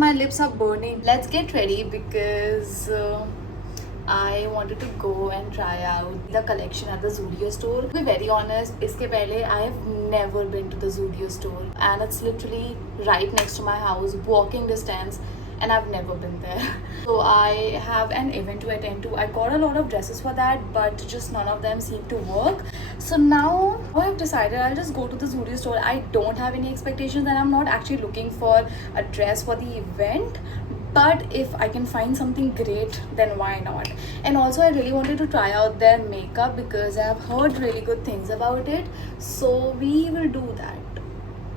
My lips are burning. Let's get ready because I wanted to go and try out the collection at the Zudio store. To be very honest, iske pehle I have never been to the Zudio store, and it's literally right next to my house, walking distance, and I've never been there. So I have an event to attend to. I got a lot of dresses for that, but just none of them seem to work. So now I've decided I'll just go to the Zudio store. I don't have any expectations, and I'm not actually looking for a dress for the event, but if I can find something great, then why not? And also I really wanted to try out their makeup because I have heard really good things about it, so we will do that.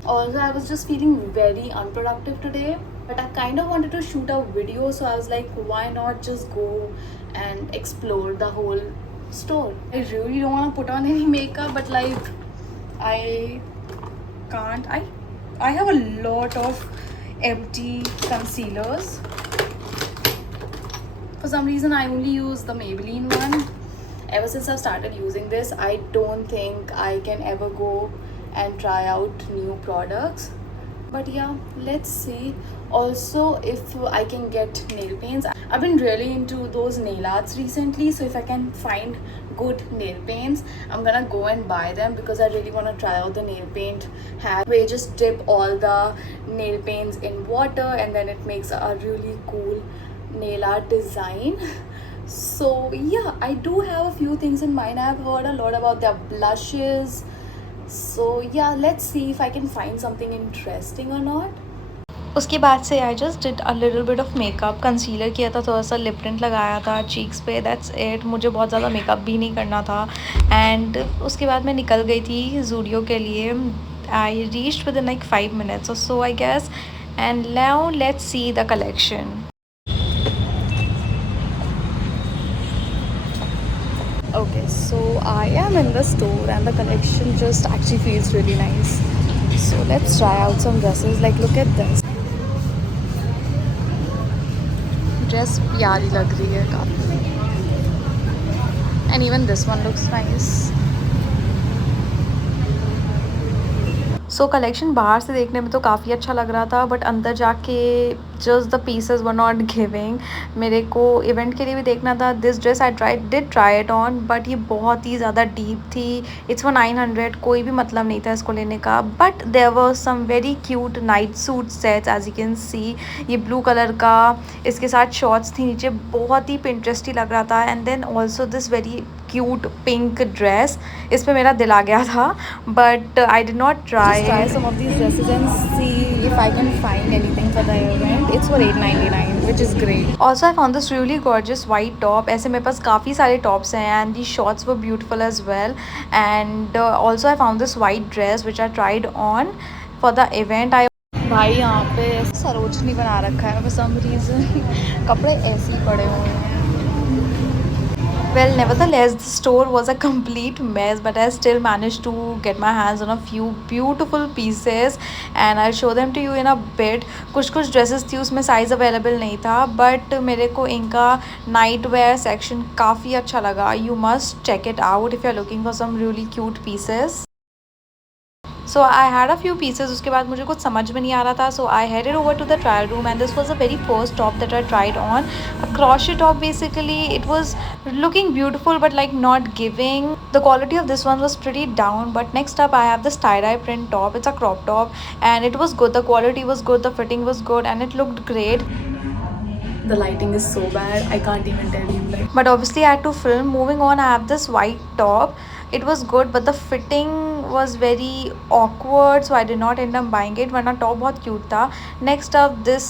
Also, I was just feeling very unproductive today, but I kind of wanted to shoot a video, so I was like, why not just go and explore the whole store? I really don't want to put on any makeup, but like I can't. I have a lot of empty concealers. For some reason I only use the Maybelline one. Ever since I've started using this, I don't think I can ever go and try out new products. But yeah, let's see. Also, if I can get nail paints. I've been really into those nail arts recently, so if I can find good nail paints, I'm gonna go and buy them because I really want to try out the nail paint hack where you just dip all the nail paints in water and then it makes a really cool nail art design. So yeah, I do have a few things in mind. I've heard a lot about their blushes. So yeah, let's see if I can find something interesting or not. उसके बाद से I just did a little bit of makeup, concealer किया था, थोड़ा सा lip tint लगाया था cheeks पे, दैट्स इट। मुझे बहुत ज़्यादा मेकअप भी नहीं करना था। एंड उसके बाद मैं निकल गई थी ज़ूडियो के लिए। I reached within like 5 minutes और so I guess. And now let's see the collection. Okay, so I am in the store and the collection just actually feels really nice. So let's try out some dresses. Like, look at this. Dress प्यारी लग रही है काफ़ी. And even this one looks nice. So collection बाहर से देखने में तो काफ़ी अच्छा लग रहा था, बट अंदर जाके just the pieces were not giving. मेरे को इवेंट के लिए भी देखना था। This dress I try it on, but ये बहुत ही ज़्यादा डीप थी। इट्स फॉर 900, कोई भी मतलब नहीं था इसको लेने का। But there were some very cute night suit sets as you can see. ये ब्लू कलर का, इसके साथ शॉर्ट्स थी नीचे, बहुत ही पिंटरेस्टी लग रहा था। And then also this very cute pink dress, इस पर मेरा दिल आ गया था, but I did not try. Try some of these dresses and see if I can find anything for the event. It's for $8.99, which is great. Also, I found this really gorgeous white top. ऐसे मेरे पास काफ़ी सारे tops हैं and the shorts were beautiful as well. And also I found this white dress which I tried on for the event. भाई यहाँ पे सरोजनी बना रखा है for some reason. कपड़े ऐसे ही पड़े हुए हैं. Well, nevertheless, the store was a complete mess, but I still managed to get my hands on a few beautiful pieces and I'll show them to you in a bit. कुछ dresses थी उसमें size available नहीं था, but मेरे को इनका night where section काफ़ी अच्छा लगा. You must check it out if you're looking for some really cute pieces. So I had a few pieces. उसके बाद मुझे कुछ समझ में नहीं आ रहा था, so I headed over to the trial room and this was a very first top that I tried on. A crochet top basically. It was looking beautiful but like not giving. The quality of this one was pretty down. But next up I have this tie-dye print top. It's a crop top and it was good. The quality was good, the fitting was good and it looked great. The lighting is so bad, I can't even tell you. Like, But obviously I had to film. Moving on, I have this white top. It was good but the fitting was very awkward, so I did not end up buying it, वरना top बहुत cute था. Next up this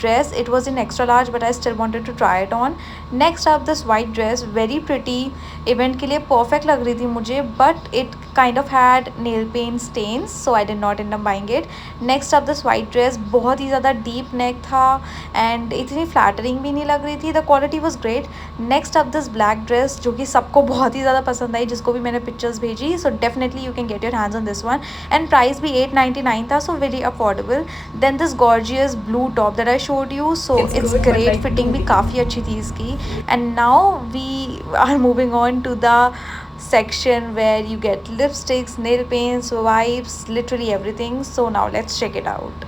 dress, it was in extra large but I still wanted to try it on. Next up this white dress, very pretty, event के लिए perfect लग रही थी मुझे, but it kind of had nail paint stains, so I did not end up buying it. Next up this white dress, बहुत ही ज़्यादा deep neck था एंड इतनी फ्लैटरिंग भी नहीं लग रही थी. The quality was great. Next up this black dress, जो कि सबको बहुत ही ज़्यादा पसंद आई, जिसको भी मैंने पिक्चर्स भेजी. So definitely you can get your hands on this one and price भी $8.99 था, so very affordable. Then this gorgeous blue top that I showed you, so it's great. Fitting भी काफ़ी अच्छी थी इसकी. And now we are moving on to the section where you get lipsticks, nail paints, wipes, literally everything. So now let's check it out.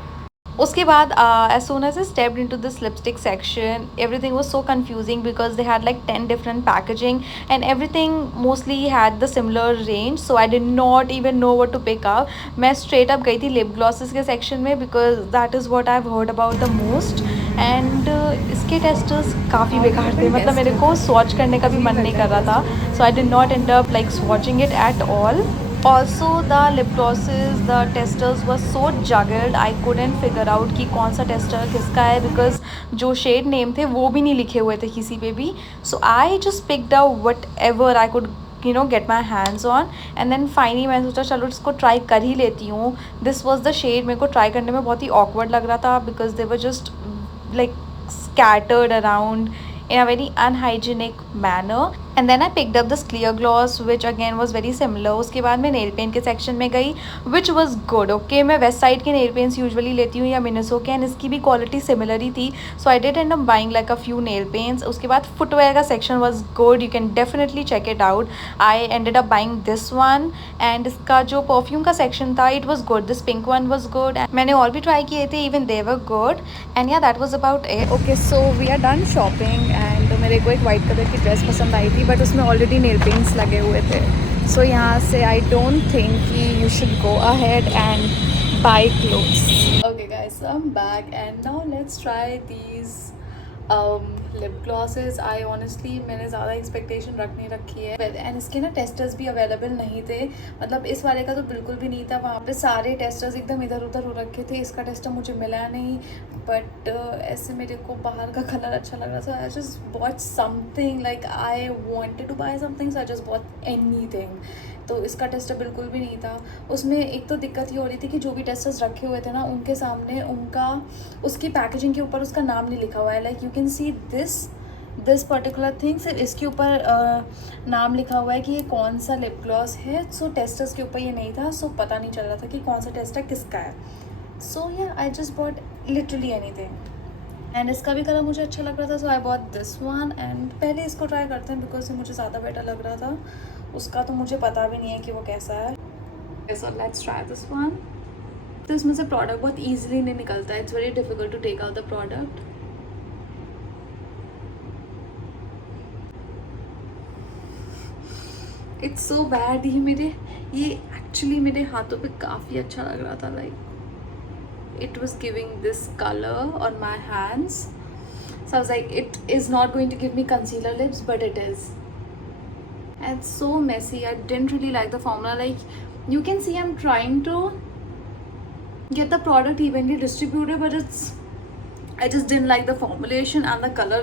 उसके बाद as soon as I stepped into this lipstick section, everything was so confusing because they had like 10 different packaging and everything mostly had the similar range, so I did not even know what to pick up. मैं straight up गई थी lip glosses के section में because that is what I've heard about the most. And इसके testers काफ़ी बेकार थे, मतलब मेरे को स्वॉच करने का भी मन नहीं कर रहा था, so I did not end up like swatching it at all. Also the lip glosses, the testers were so juggled, I couldn't figure out कि कौन सा टेस्टर किसका है because जो शेड नेम थे वो भी नहीं लिखे हुए थे किसी पे भी. So I just picked up whatever I could get my hands on, and then finally मैंने सोचा चलो इसको ट्राई कर ही लेती हूँ. This was the shade. मेरे को ट्राई करने में बहुत ही awkward लग रहा था because they were just like scattered around in a very unhygienic manner. And then I picked up this clear gloss which again was very similar. उसके बाद मैं nail paint के section में गई which was good. Okay, मैं west side के nail paints usually लेती हूँ या Miniso के, and इसकी भी quality similar ही थी, so I did end up buying like a few nail paints. उसके बाद footwear का section was good, you can definitely check it out. I ended up buying this one, and इसका जो perfume का section था it was good. This pink one was good, and मैंने और भी try किए थे, even they were good. And yeah, that was about it. Okay, so we are done shopping and मेरे को एक वाइट कलर की ड्रेस पसंद आई थी बट उसमें ऑलरेडी नेल पेंट्स लगे हुए थे. सो यहाँ से आई डोंट थिंक कि you should go ahead and bye clothes. Okay guys, I am back and now let's try these lip glosses. I honestly मैंने ज़्यादा एक्सपेक्टेशन रख नहीं रखी है, एंड इसके ना टेस्टर्स भी अवेलेबल नहीं थे. मतलब इस वाले का तो बिल्कुल भी नहीं था. वहाँ पे सारे टेस्टर्स एकदम इधर उधर हो रखे थे. इसका टेस्टर मुझे मिला नहीं, बट ऐसे मेरे को बाहर का कलर अच्छा लग रहा था. I just bought something, like I wanted to buy something, so I just bought anything. तो इसका टेस्टर बिल्कुल भी नहीं था. उसमें एक तो दिक्कत ये हो रही थी कि जो भी टेस्टर्स रखे हुए थे ना उनके सामने उसकी पैकेजिंग के ऊपर उसका नाम नहीं लिखा हुआ है. Like you can see this particular thing, सिर्फ इसके ऊपर नाम लिखा हुआ है कि ये कौन सा लिप ग्लॉस है. सो टेस्टर्स के ऊपर ये नहीं था, सो पता नहीं चल रहा था कि कौन सा टेस्टर किसका है. So yeah I just bought literally anything, and इसका भी कलर मुझे अच्छा लग रहा था, so I bought this one. And पहले इसको ट्राई करते हैं बिकॉज ये मुझे ज़्यादा बेटर लग रहा था. उसका तो मुझे पता भी नहीं है कि वो कैसा है. So let's try this one. तो इसमें से प्रोडक्ट बहुत ईजिली नहीं निकलता है. It's very difficult to take out the product. It's so bad. ये एक्चुअली मेरे हाथों पे काफ़ी अच्छा लग रहा था. Like it was giving this colour on my hands, so I was like it is not going to give me concealer lips, but it is. And it's so messy. I didn't really like the formula. Like you can see I'm trying to get the product evenly distributed, but I just didn't like the formulation, and the color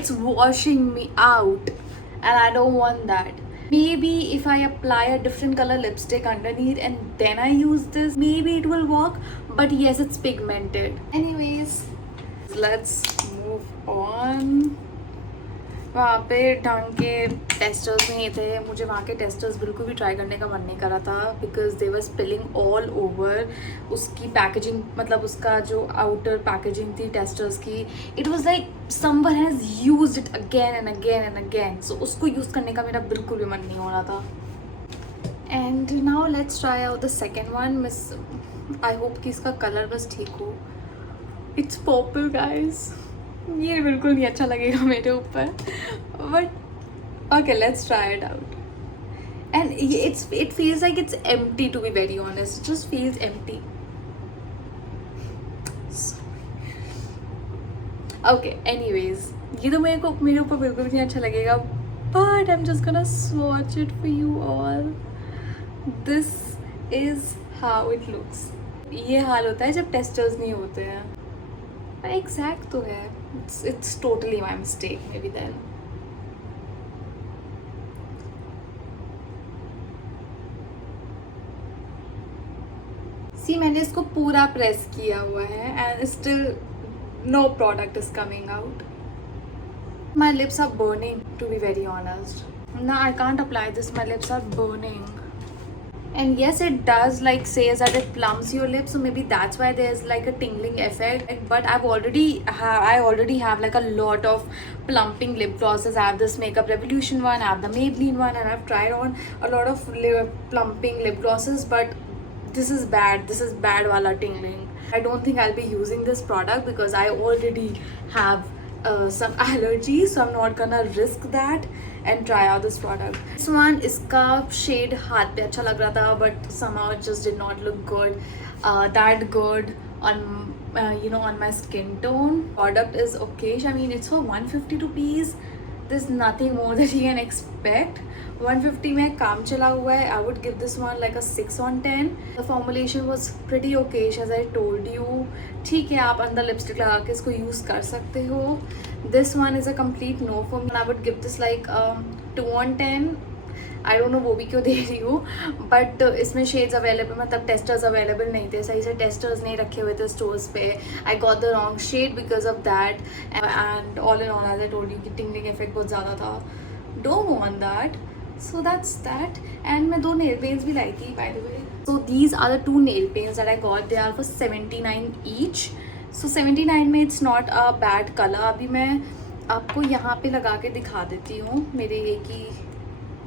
it's washing me out, and I don't want that. Maybe if I apply a different color lipstick underneath and then I use this, maybe it will work, but yes, it's pigmented. Anyways, let's move on. वहाँ पे ढंग के testers नहीं थे. मुझे वहाँ के testers बिल्कुल भी ट्राई करने का मन नहीं कर रहा था because they were spilling all over. उसकी पैकेजिंग, मतलब उसका जो आउटर पैकेजिंग थी टेस्टर्स की, it was like someone has used it again and again and again. So उसको यूज़ करने का मेरा बिल्कुल भी मन नहीं हो रहा था. And now let's try out the second one. Miss I hope कि इसका कलर बस ठीक हो. It's purple guys. ये बिल्कुल नहीं अच्छा लगेगा मेरे ऊपर, but okay, let's try it out. And it feels like it's empty, to be very honest. It just feels empty. Okay, anyways, ये तो मेरे ऊपर बिल्कुल नहीं अच्छा लगेगा, but I am just gonna swatch it for you all. This is how it looks. ये हाल होता है जब टेस्टर्स नहीं होते हैं. एग्जैक्ट तो है. It's totally my mistake maybe then. See, मैंने इसको पूरा प्रेस किया हुआ है and still no product is coming out. My lips are burning, to be very honest. No, I can't apply this. My lips are burning. And yes, it does like says that it plumps your lips, so maybe that's why there's like a tingling effect. But I already have like a lot of plumping lip glosses. I have this Makeup Revolution one, I have the Maybelline one, and I've tried on a lot of plumping lip glosses, but this is bad wala tingling. I don't think I'll be using this product because I already have some allergies, so I'm not gonna risk that and try out this product. This one, इसका shade हाथ पे अच्छा लग रहा था, but somehow it just did not look good, that good on on my skin tone. Product is okay. I mean, it's for 150 rupees. There's nothing more that you can expect. 150 में काम चला हुआ है. I would give this one like a 6 on 10. The formulation was pretty okay, as I told you. ठीक है, आप अंदर lipstick लगा के इसको यूज़ कर सकते हो. This one is a complete no for me. I would give this like 2 on 10. I don't no वो भी क्यों दे रही हूँ, बट इसमें शेड्स अवेलेबल, मतलब टेस्टर्स अवेलेबल नहीं थे, सही से टेस्टर्स नहीं रखे हुए थे स्टोर्स पे. I got the wrong shade because of that, and all in all as I told you कि टिंगलिंग इफेक्ट बहुत ज़्यादा था. Don't want that, so that's that. And मैं 2 नेल पेंट्स भी लाई थी by the way. So these are the 2 nail paints that I got. They are for 79 each. So 79 में it's not a bad colour. अभी मैं आपको यहाँ पे लगा के दिखा देती हूँ. मेरे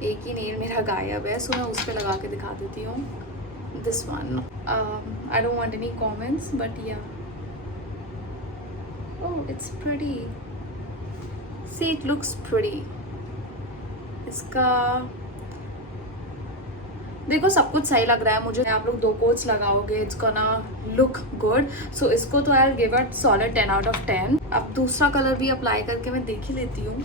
एक ही नेल मेरा गायब है, सो मैं उस पर लगा के दिखा देती हूँ. This one, I don't want any comments, but yeah, oh it's pretty. See it looks pretty. इसका देखो सब कुछ सही लग रहा है मुझे. आप लोग 2 कोट्स लगाओगे, इट्स गोना लुक गुड. सो इसको तो I will give it solid 10 out of 10. अब दूसरा कलर भी अप्लाई करके मैं देख ही लेती हूँ.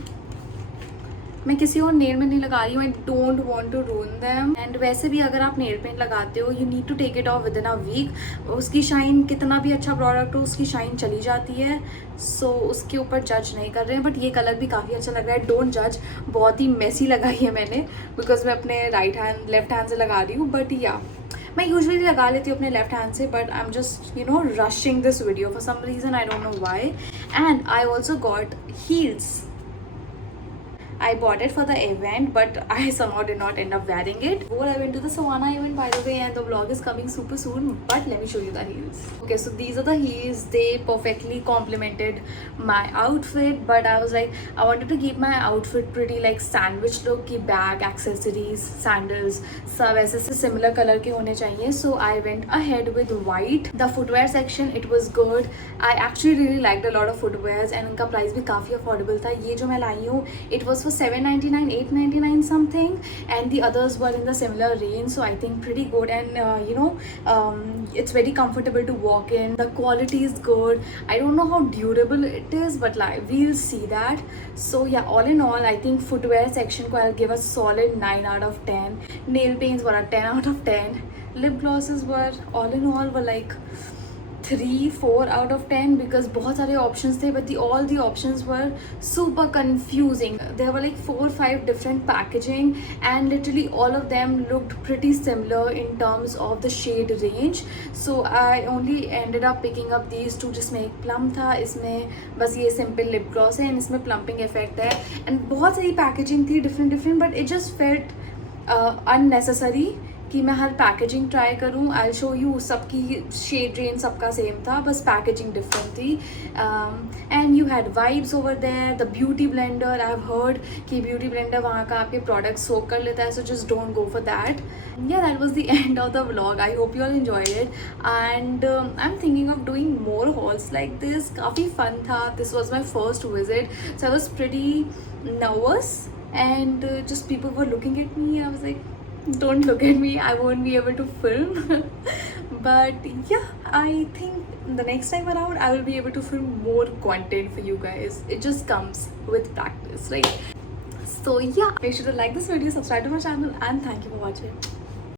मैं किसी और नेल में नहीं लगा रही हूँ. I don't want to ruin them. And वैसे भी अगर आप नेल पेंट लगाते हो, you need to take it off within a week. उसकी शाइन, कितना भी अच्छा प्रोडक्ट हो, उसकी शाइन चली जाती है. सो उसके ऊपर जज नहीं कर रहे हैं, बट ये कलर भी काफ़ी अच्छा लग रहा है. डोंट जज. बहुत ही मेसी लगाई है मैंने, बिकॉज मैं अपने लेफ्ट हैंड से लगा रही हूँ. बट या, मैं यूजुअली लगा लेती हूँ अपने लेफ्ट हैंड से, but I am just rushing this video for some reason. I don't know why. And I also got heels. I bought it for the event, but I somehow did not end up wearing it. Before I went to the Savannah event, by the way, and the vlog is coming super soon. But let me show you the heels. Okay, so these are the heels. They perfectly complemented my outfit. But I was like, I wanted to keep my outfit pretty like sandwich look. की bag, accessories, sandals, सब ऐसे से similar color के होने चाहिए. So I went ahead with white. The footwear section, it was good. I actually really liked a lot of footwears, and उनका price भी काफ़ी affordable था. ये जो मैं लाई हूँ, it was for 799, 899 something, and the others were in the similar range. So I think pretty good, and it's very comfortable to walk in. The quality is good. I don't know how durable it is, but like we'll see that. So yeah, all in all, I think footwear section ko I'll give a solid 9 out of 10. Nail paints were a 10 out of 10. Lip glosses were, all in all, were like 3-4 out of 10 because बहुत सारे options थे, but all the options were super confusing. There were like 4-5 different packaging, and literally all of them looked pretty similar in terms of the shade range. So I only ended up picking up these two, जिसमें एक plum था, इसमें बस ये simple lip gloss है, and इसमें plumping effect है, and बहुत सारी packaging थी different, but it just felt unnecessary कि मैं हर पैकेजिंग ट्राई करूँ. आई शो यू, सबकी शेड रेंज सबका सेम था, बस पैकेजिंग डिफरेंट थी. And you had vibes over there. The beauty blender, I have heard कि ब्यूटी ब्लेंडर वहाँ का आपके प्रोडक्ट सोक कर लेता है, so just don't go for that. Yeah that was the end of the vlog. I hope you all enjoyed it, and I am thinking of doing more hauls like this. काफ़ी fun था. This was my first visit, so I was pretty nervous, and just people were looking at me. I was like, don't look at me, I won't be able to film. But yeah, I think the next time around I will be able to film more content for you guys. It just comes with practice, right? So yeah, make sure to like this video, subscribe to my channel, and thank you for watching.